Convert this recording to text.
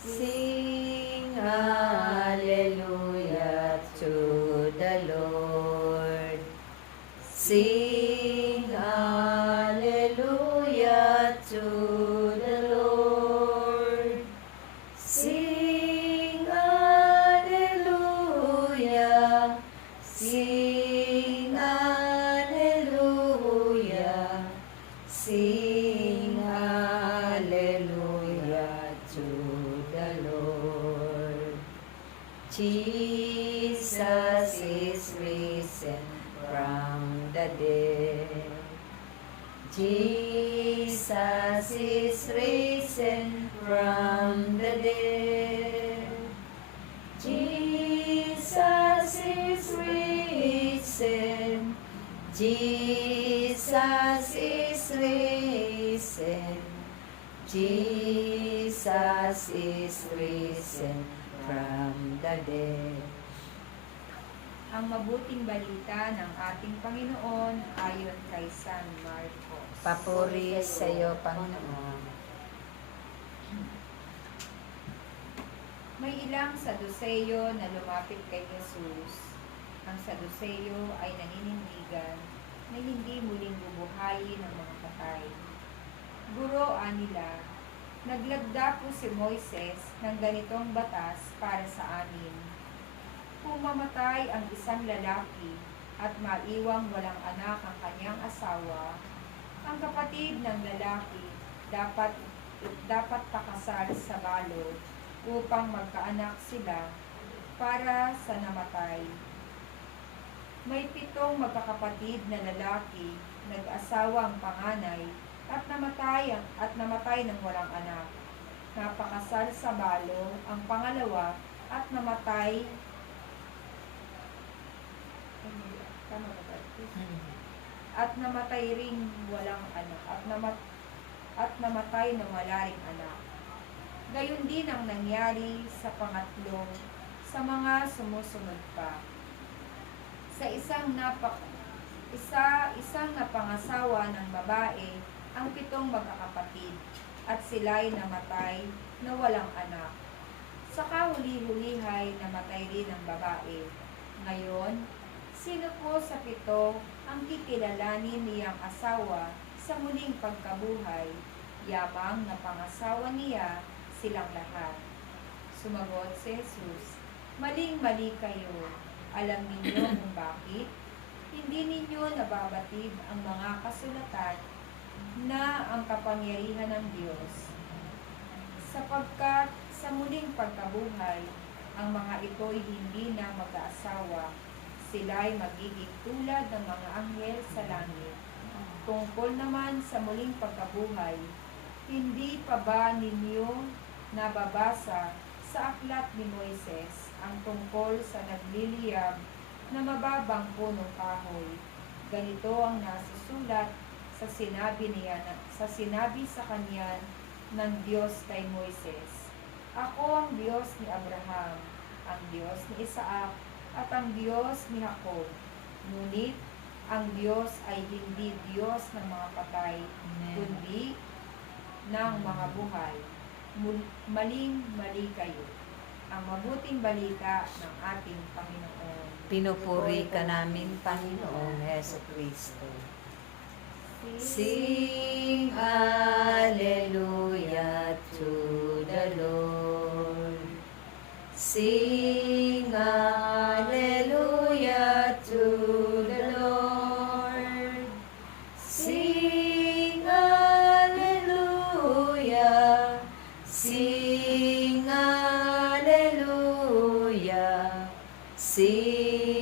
Sing hallelujah to the Lord. Sing hallelujah to the Lord. Sing hallelujah. Sing hallelujah. Sing hallelujah to the Lord. Jesus is risen from the dead. Jesus is risen from the dead. Jesus is risen. Jesus is risen. Jesus is risen from the dead. Ang mabuting balita ng ating Panginoon ayon kay San Marcos. Papuri sa iyo, Panginoon. May ilang Saduseyo na lumapit kay Jesus. Ang Saduseyo ay naninindigan na hindi muling bubuhayin ang mga patay. Guro nila, naglagda po si Moises ng ganitong batas para sa amin. Kung mamatay ang isang lalaki at maiwang walang anak ang kanyang asawa, ang kapatid ng lalaki dapat pakasal sa balod upang magkaanak sila para sa namatay. May 7 magkakapatid na lalaki, nag-asawang panganay at namatay ng walang anak. Napakasal sa balo ang pangalawa at namatay ring walang anak at namatay ng wala ring anak. Gayon din ang nangyari sa pangatlo sa mga sumusunod pa. Sa isang napangasawa ng babae ang 7 magkakapatid at sila'y namatay na walang anak. Sa kahuli-hulihay namatay rin ang babae. Ngayon, sino po sa 7 ang kikilalanin niyang asawa sa muling pagkabuhay? Yamang na pangasawa niya silang lahat. Sumagot si Jesus, maling-mali kayo. Alam ninyo kung bakit? Hindi ninyo nababatid ang mga kasulatan na ang kapangyarihan ng Diyos. Sapagkat sa muling pagkabuhay, ang mga ito'y hindi na mag-aasawa. Sila'y magiging tulad ng mga anghel sa langit. Tungkol naman sa muling pagkabuhay, hindi pa ba ninyo nababasa sa aklat ni Moises ang tungkol sa nagliliyab na mababang punong kahoy? Ganito ang nasusulat sa sinabi sa kanya ng Diyos kay Moises. Ako ang Diyos ni Abraham, ang Diyos ni Isaac, at ang Diyos ni Jacob. Ngunit ang Diyos ay hindi Diyos ng mga patay, kundi ng mga buhay. Maling-mali kayo. Ang mabuting balita ng ating Panginoon. Pinupuri ka namin, Panginoong Jesucristo. Sing hallelujah to the Lord. Sing hallelujah to the Lord. Sing hallelujah. Sing hallelujah. Sing